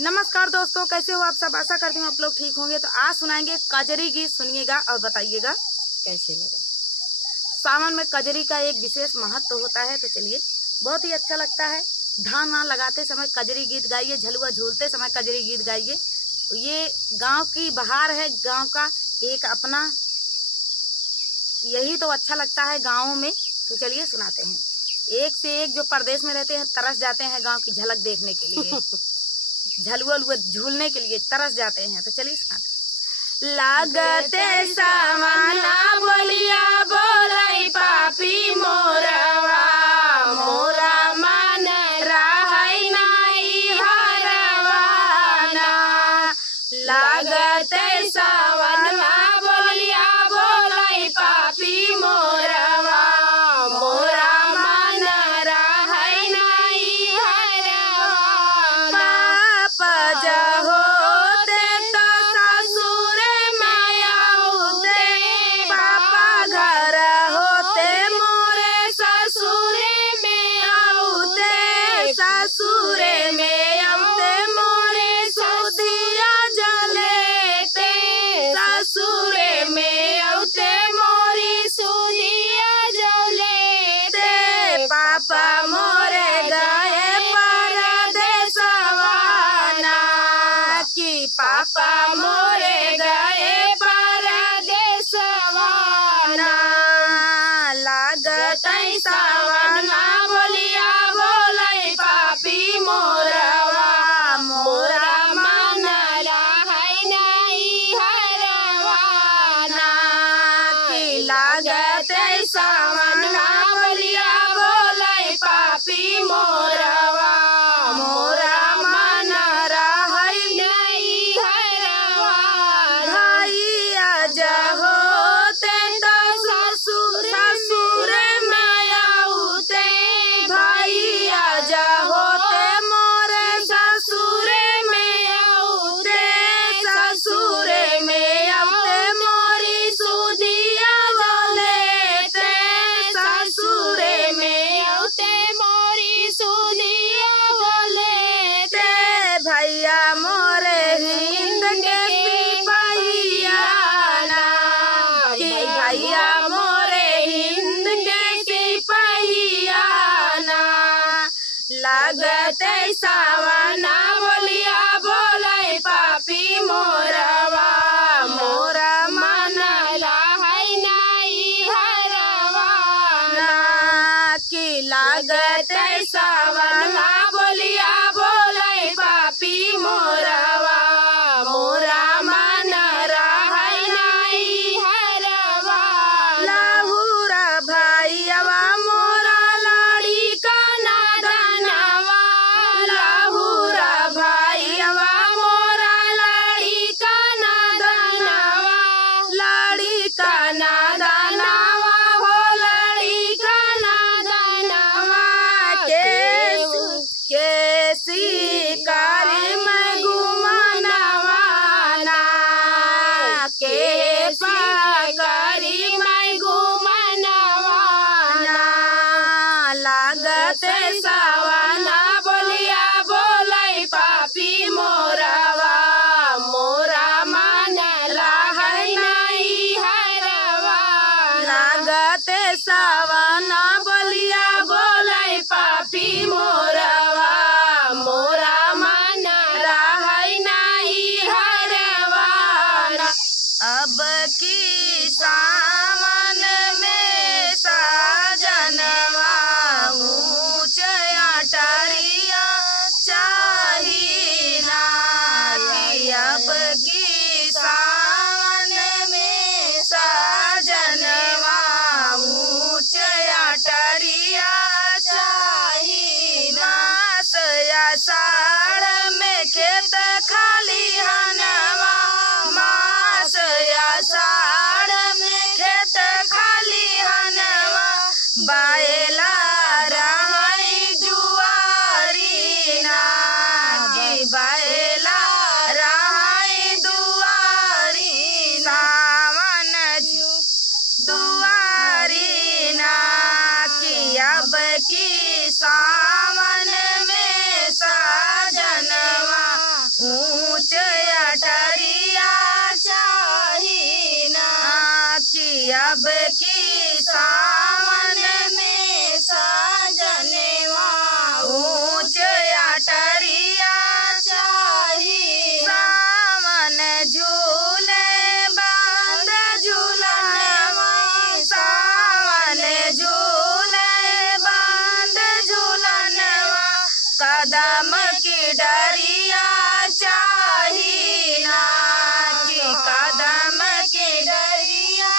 नमस्कार दोस्तों, कैसे हो आप सब। आशा करती हूँ आप लोग ठीक होंगे। तो आज सुनाएंगे कजरी गीत, सुनिएगा और बताइएगा कैसे लगा। सावन में कजरी का एक विशेष महत्व होता है, तो चलिए, बहुत ही अच्छा लगता है। धान वान लगाते समय कजरी गीत गाइए, झलुआ झूलते समय कजरी गीत गाइए। तो ये गांव की बहार है, गांव का एक अपना, यही तो अच्छा लगता है गाँव में। तो चलिए सुनाते हैं। एक से एक जो परदेश में रहते हैं तरस जाते हैं गाँव की झलक देखने के लिए, झलुआ झूलने के लिए तरस जाते हैं। तो चलिए सुनाते। लागते सावना बोलिया बोलाई पापी मोरवा, मोरा मन रहै नाई हरवाना। लागते सावना बोलिया बोलाई पापी मोरवा, मोरा मन रहै नाई हरवाना। पापा मोरे गए परदेसवाना, कि पापा मोरे गए परदेसवाना। लागतै सावना बोलिया बोलै पापी मोरवा, मोरा मन रहै नाई हरवाना। कि लागतै सावना बोलिया पापी मोरवा, मोरा मन रहै नाई हरवाना। भैया जहोते तो ससुर में आउते, भैया जहोते मोरे ससुर में आउते, ससुर में आउते मोरी सुधिया बोलेते, ससुर में आउते मोरी सुधिया बोलेते। भैया मोरे हिंद के सिपहिया ना, कि भैया मोरे हिंद के सिपहिया ना। लागते सावना बोलिया बोलै पापी मोरवा, मोरा मन रहै नाई हरवाना। कि लागते सावना बोलिया बोलै पापी मोरवा, मोरा मन रहै नाई हरवाना। लहुरा भैयावा मोरा लाड़ी का नादनवा, लहुरा भैयावा मोरा लाड़ी का नादनवा, लाड़ी का नादनवा हो लाड़ी का नादनवा। केसी कारी मैं घुमनवा ना, के पकड़ी मैं घुमनवा ना। लागते सावना बोलिया बोलै पापी मोरवा, मोरा मन रहै नाई हरवाना। लागते सावना बोलिया बोलै पापी मोरवा, मोरा मन रहै नाई हरवाना। अब की सावन में साजनवा ऊँच अटरिया चाहिना। कि अब की सावन में साजनवा ऊँच अटरिया चाहिना। आषाढ़ में खेत खाली हनवा, मास आषाढ़ में खेत खाली हनवा। बाएला रहै जुआरी ना, कि बाएला रहै दुआरी ना। सावन दुआरी ना, कि अब की सावन में साजनवा अब की सावन में साजनवा ऊंच अटरिया चाही सावन झूले बांध झूलनवा सावन झूले बांध झूलनवा कदम की डरिया चाही ना कि कदम की डरिया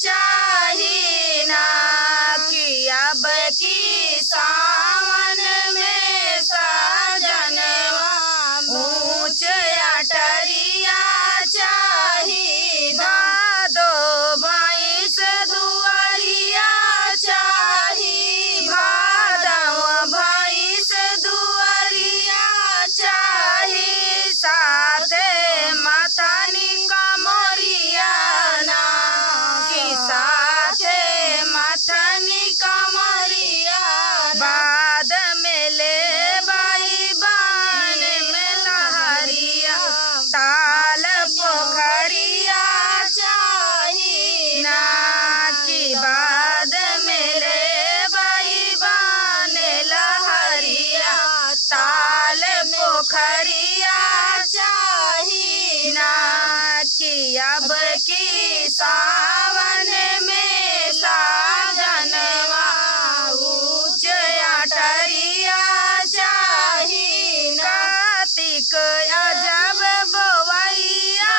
चाही ना कि अब की सावन में साजनवा ऊंच अटरिया चाही भादो भैंस दुआरिया चाही भादो भैंस दुआरिया चाही साथे मथनी कमरिया ना कि साथे मथनी कमरिया बाद में ले बाई बान में लहरिया ताल पोखरिया चाही ना कि बाद में ले बाई बान लहरिया ताल पोखरिया चाही ना कि अब की सावन में साजनवा ऊंच अटरिया चाही कार्तिक अजब बोवैया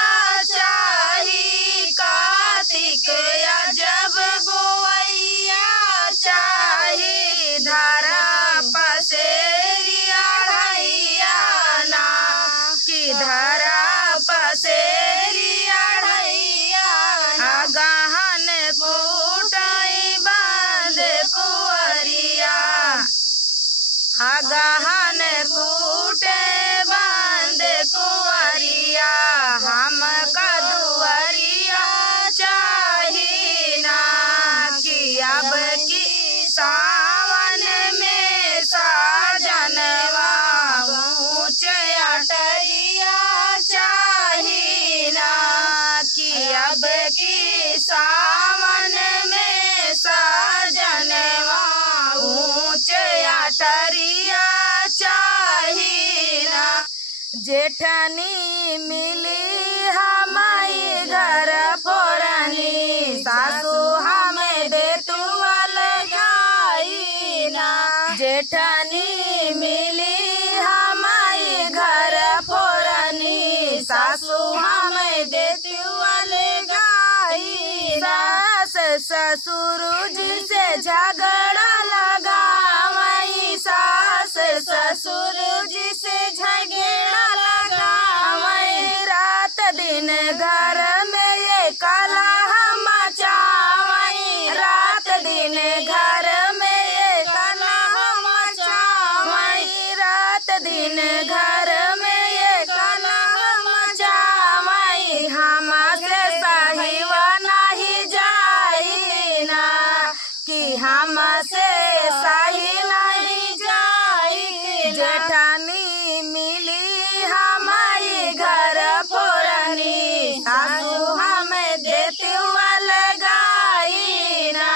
चाही कार्तिक अजब बोवैया चाही धारा पसेरिया ढैया ना कि धारा पसेरिया ढैया गहन कूटई बांध कुंवरिया गहन कूटे बांध कुंवरिया हम कदुअरिया चाही ना कि अब की सावन में साजनवा ऊंच अटरिया चाही ना कि अब की सावन में साजनवा ऊंच अटरिया चाही ना जेठनी मिली हमारी घर फोरनी सासू हमें दे तू लगाई ना जेठनी मिली हमारी घर फोरनी सासू हमें दे तू लगाई सास ससुर जी से झगड़ा लगावई सास ससुर जी से झगड़ा लगावई रात दिन घर में ये कलह मचावई रात दिन घर में ये कलह मचावई रात दिन घर में ये कलह मचावई हमसे सहिवा नहीं जाई ना कि हमसे सही नहीं जाई जेठानी मिली हमारी घर फोरनी सासू हमें देती हुआ लगाई ना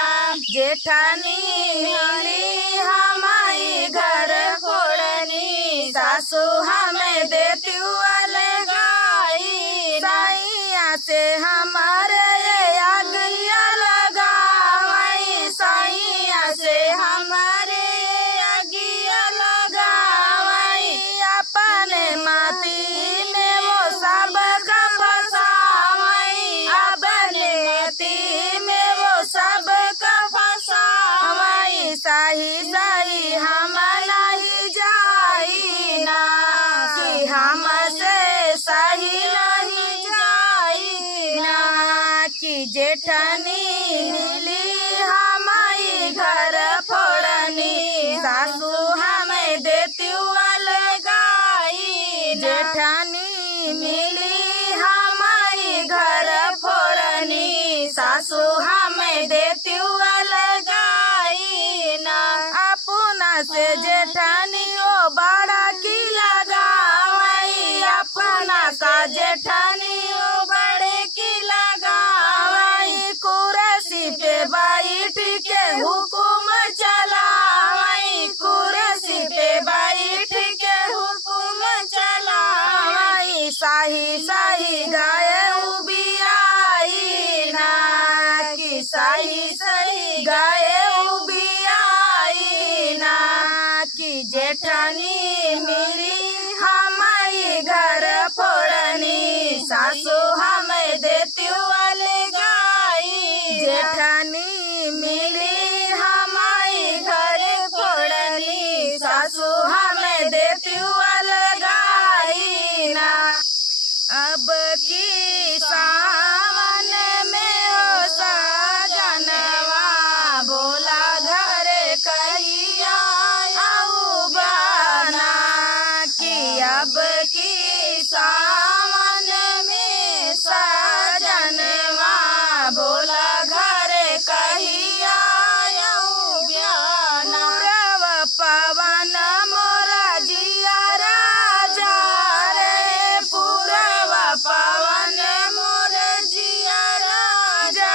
जेठानी मिली हमारी घर फोरनी सासू हमें देती हुआ लगाई सैया से हमारे आगिया लगावई सैया से हमारे आगिया लगावई अपने माटी में वो सब का फसावई अपने माटी में वो सब का फसावई सही सही हम नहीं जाई ना कि हमसे सही नहीं जाई ना कि जेठनी मिली हमारी घर फोड़नी सासू हमें देती हुआ लगाई जेठनी मिली हमारी घर फोड़नी सासू हमें देती हुआ लगाई ना अपना से जेठानी ओ बड़ा की लगावई अपना का जेठानी ओ बड़े की लगावई कुरसी साही साही गाय उबियाई ना, कि साही साही गाय उबियाई ना, कि जेठानी मिली हमारी घर फोड़नी, सासू हमें देती अलगाई, जेठानी मिली हमारी घर फोड़नी, सासू हमें देती अलगाई ना। अब की सावन में ओ सजनवा, बोला घर कहिया आऊ बना, कि अब की सावन में सजनवा, बोला घर कहिया आऊ बना। पूरब पवन मोरा जिया राजा रे, पूरब पवन मोर जिया राजा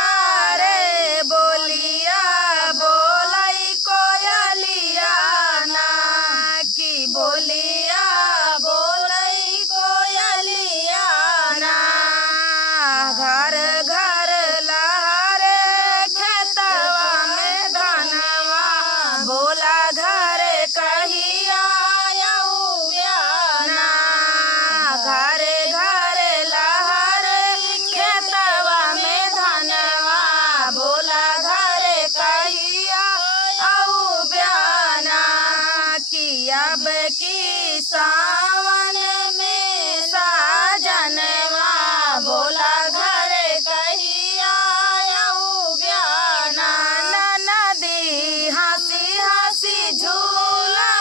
रे, बोलिया बोलाई कोयलिया ना, कि बोलिया बोलाई कोयलिया ना। घर घर लहरे खेतवा में धनवा, बोला घर कहिया आऊ बना, घर घर लहरे खेतवा में धनवा, बोला घर कहिया आऊ बना, कि अब की सावन में सजनवा, बोला घर कहिया आऊ बना। नदी हंसी हंसी झूला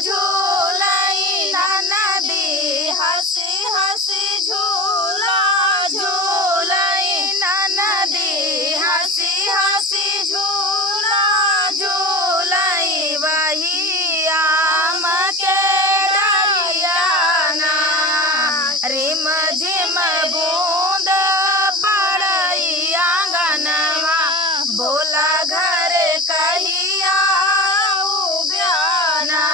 झूलाई, नदी हंसी हंसी झूला झूलाई, नदी हंसी हंसी झूला झूलाई, वही आम के डरिया ना, रिम झिम बूंद पड़ई आंगनवा, बोला घर कहिया आऊ बना।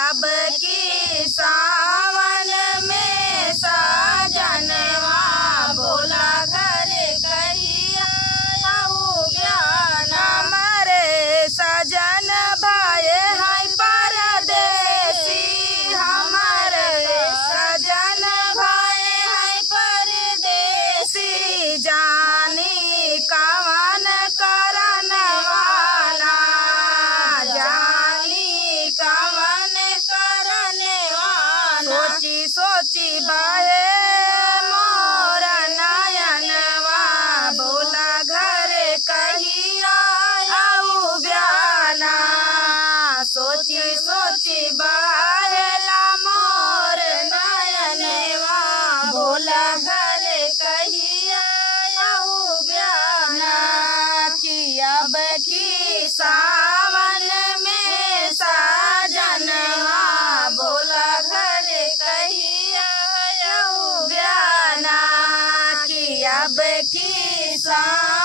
अब की सावन में सजनवा, बोला घर कहिया आऊ बना। हमारे सजन भाई है परदेसी, हमारे सजन भाई है परदेसी, जानी कवन करन वाला, जानी कवन करन वाला। सोची सोची बाहे मोर नयनवा, बोला घर कहिया आऊ बना, सोची सोची बाहेला मोर नयनवा, बोला घर कहिया आऊ बना, कि अब की सावन में सजनवा, बोला घर कहिया आऊ बना, कि अब की सावन